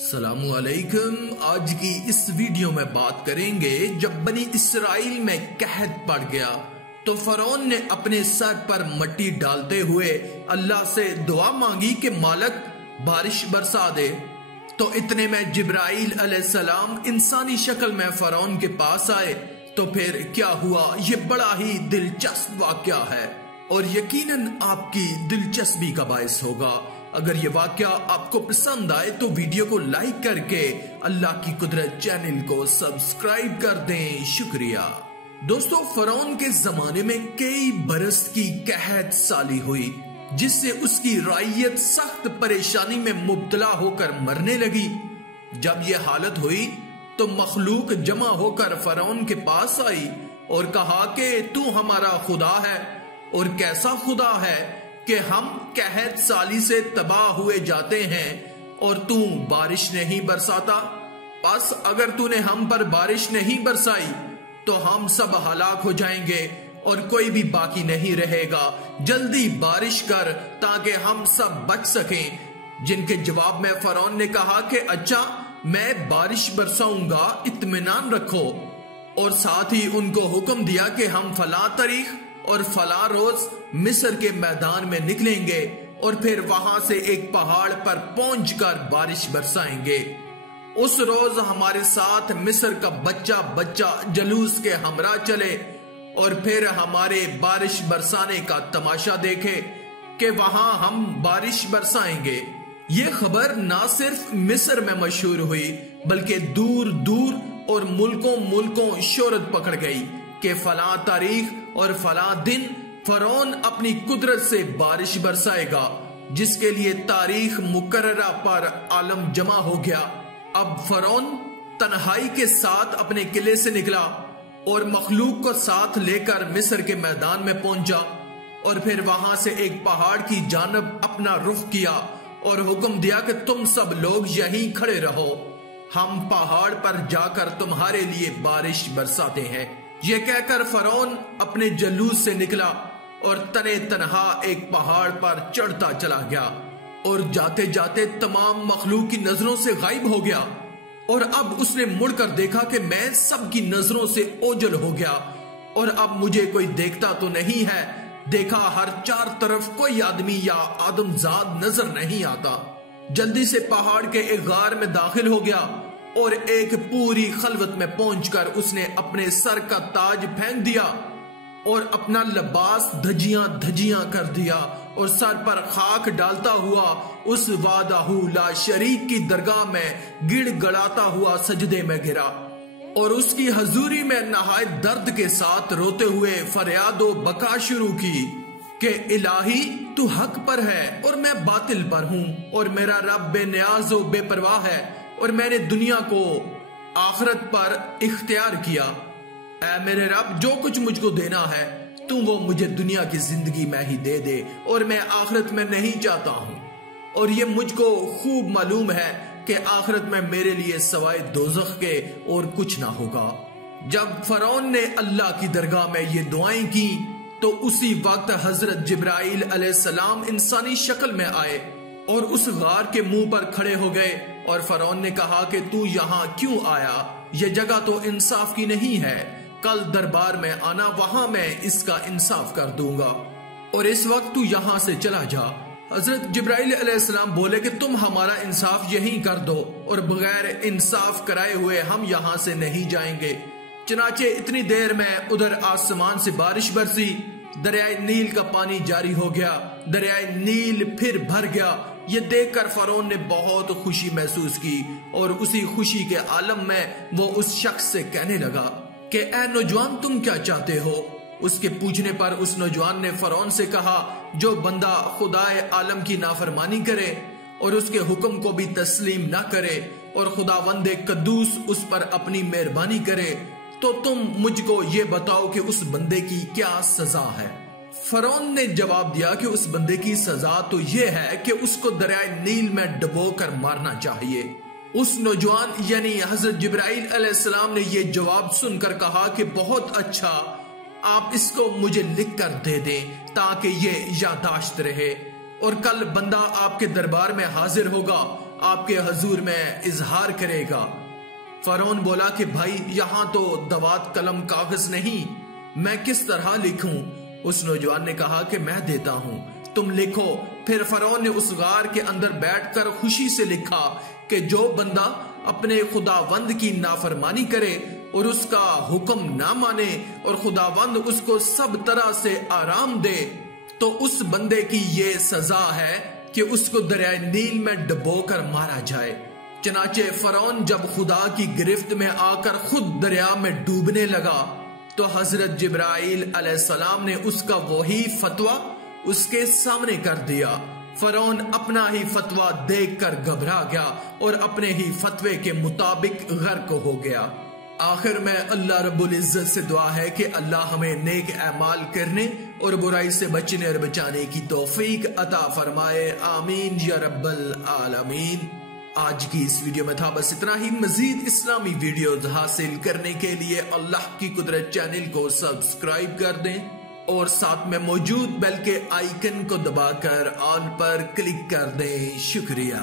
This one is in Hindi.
अस्सलामु अलैकुम। आज की इस वीडियो में बात करेंगे जब बनी इसराइल में कहत पड़ गया तो फरौन ने अपने सर पर मिट्टी डालते हुए अल्लाह से दुआ मांगी कि मालिक बारिश बरसा दे। तो इतने में जिब्राइल अलैहिस्सलाम इंसानी शक्ल में फरौन के पास आए। तो फिर क्या हुआ, ये बड़ा ही दिलचस्प वाकया है और यकीनन आपकी दिलचस्पी का बायस होगा। अगर ये वाकया आपको पसंद आए तो वीडियो को लाइक करके अल्लाह की कुदरत चैनल को सब्सक्राइब कर दें। शुक्रिया। दोस्तों, फरौन के जमाने में कई बरस की कहत साली हुई जिससे उसकी रायत सख्त परेशानी में मुब्तला होकर मरने लगी। जब यह हालत हुई तो मखलूक जमा होकर फरौन के पास आई और कहा कि तू हमारा खुदा है और कैसा खुदा है कि हम कहत साली से तबाह हुए जाते हैं और तू बारिश नहीं बरसाता। बस अगर तूने हम पर बारिश नहीं बरसाई तो हम सब हलाक हो जाएंगे और कोई भी बाकी नहीं रहेगा। जल्दी बारिश कर ताकि हम सब बच सकें। जिनके जवाब में फरौन ने कहा कि अच्छा, मैं बारिश बरसाऊंगा, इत्मीनान रखो। और साथ ही उनको हुक्म दिया कि हम फला तारीख और फला रोज मिस्र के मैदान में निकलेंगे और फिर वहां से एक पहाड़ पर पहुंचकर बारिश बरसाएंगे। उस रोज हमारे साथ मिस्र का बच्चा बच्चा जलूस के हमरा चले और फिर हमारे बारिश बरसाने का तमाशा देखे कि वहां हम बारिश बरसाएंगे। ये खबर ना सिर्फ मिस्र में मशहूर हुई बल्कि दूर दूर और मुल्कों मुल्कों शोहरत पकड़ गई कि फला तारीख और फला दिन फरौन अपनी कुदरत से बारिश बरसाएगा, जिसके लिए तारीख मुकर्ररा पर आलम जमा हो गया। अब फरौन तन्हाई के साथ अपने किले से निकला और मखलूक को साथ लेकर मिस्र के मैदान में पहुंचा और फिर वहां से एक पहाड़ की जानब अपना रुख किया और हुक्म दिया कि तुम सब लोग यहीं खड़े रहो, हम पहाड़ पर जाकर तुम्हारे लिए बारिश बरसाते हैं। यह कहकर फरौन अपने जलूस से निकला और तने तनहा एक पहाड़ पर चढ़ता चला गया और जाते जाते तमाम मखलूक की नजरों से गायब हो गया। और अब उसने मुड़कर देखा कि मैं सबकी नजरों से ओझल हो गया और अब मुझे कोई देखता तो नहीं है। देखा हर चार तरफ कोई आदमी या आदमजाद नजर नहीं आता। जल्दी से पहाड़ के एक गार में दाखिल हो गया और एक पूरी खलवत में पहुंचकर उसने अपने सर का ताज फेंक दिया और अपना लिबास धजियां धजियां कर दिया और सर पर खाक डालता हुआ उस वादाहू ला शरीक की दरगाह में गिड़गड़ाता हुआ सजदे में गिरा और उसकी हजूरी में नहायत दर्द के साथ रोते हुए फरियादो बका शुरू की कि इलाही तू हक पर है और मैं बातिल पर हूँ और मेरा रब बेनियाज व बेपरवाह है और मैंने दुनिया को आखिरत पर इख्तियार किया। ऐ मेरे रब, जो कुछ मुझको देना है तू वो मुझे दुनिया की जिंदगी में ही दे दे और मैं आखिरत में नहीं चाहता हूँ। और ये मुझको खूब मालूम है कि आखिरत में मेरे लिए सवाए दोज़ख के और कुछ ना होगा। जब फरौन ने अल्लाह की दरगाह में ये दुआएं की तो उसी वक्त हजरत जिब्राइल अलैहिस्सलाम इंसानी शक्ल में आए और उस गार के मुंह पर खड़े हो गए और फरौन ने कहा कि तू यहाँ क्यों आया, ये जगह तो इंसाफ की नहीं है, कल दरबार में आना, वहां मैं इसका इंसाफ कर दूंगा और इस वक्त तू यहाँ से चला जा। हजरत जिब्राइल अलैहिस्सलाम बोले कि तुम हमारा इंसाफ यहीं कर दो और बगैर इंसाफ कराए हुए हम यहाँ से नहीं जाएंगे। चनाचे इतनी देर में उधर आसमान से बारिश बरसी, दरियाए नील का पानी जारी हो गया, दरियाए नील फिर भर गया। ये देखकर फरौन ने बहुत खुशी महसूस की और उसी खुशी के आलम में वो उस शख्स से कहने लगा कि ऐ नौजवान, तुम क्या चाहते हो। उसके पूछने पर उस नौजवान ने फरौन से कहा, जो बंदा खुदाए आलम की नाफरमानी करे और उसके हुक्म को भी तस्लीम न करे और खुदावंदे कद्दूस उस पर अपनी मेहरबानी करे, तो तुम मुझको ये बताओ कि उस बंदे की क्या सजा है। फरौन ने जवाब दिया कि उस बंदे की सजा तो यह है कि उसको दरियाए नील में डुबो कर मारना चाहिए। उस नौजवान यानी हजरत जिब्राइल अलैहिस्सलाम ने यह जवाब सुनकर कहा कि बहुत अच्छा, आप इसको मुझे लिख कर दे दें ताकि ये यादाश्त रहे और कल बंदा आपके दरबार में हाजिर होगा। आपके हजूर में इजहार करेगा। फरौन बोला कि भाई यहाँ तो दवात कलम कागज नहीं, मैं किस तरह लिखूं? उस नौजवान ने कहा कि मैं देता हूं, तुम लिखो। फिर फरौन ने उस गार के अंदर बैठकर खुशी से लिखा कि जो बंदा अपने खुदावंद की नाफरमानी करे और उसका हुक्म ना माने और खुदावंद उसको सब तरह से आराम दे, तो उस बंदे की ये सजा है कि उसको दरिया नील में डुबोकर मारा जाए। चनाचे फरौन जब खुदा की गिरफ्त में आकर खुद दरिया में डूबने लगा तो हजरत जिब्राइल अलैहिस्सलाम ने उसका वही फतवा उसके सामने कर दिया। फरौन अपना ही फतवा देखकर घबरा गया और अपने ही फतवे के मुताबिक गर्क हो गया। आखिर में अल्लाह रब्बुल इज्जत से दुआ है कि अल्लाह हमें नेक अमाल करने और बुराई से बचने और बचाने की तौफीक अता फरमाए। आमीन या रब्बल आलमीन। आज की इस वीडियो में था बस इतना ही। मजीद इस्लामी वीडियोस हासिल करने के लिए अल्लाह की कुदरत चैनल को सब्सक्राइब कर दें और साथ में मौजूद बेल के आइकन को दबाकर ऑल पर क्लिक कर दें। शुक्रिया।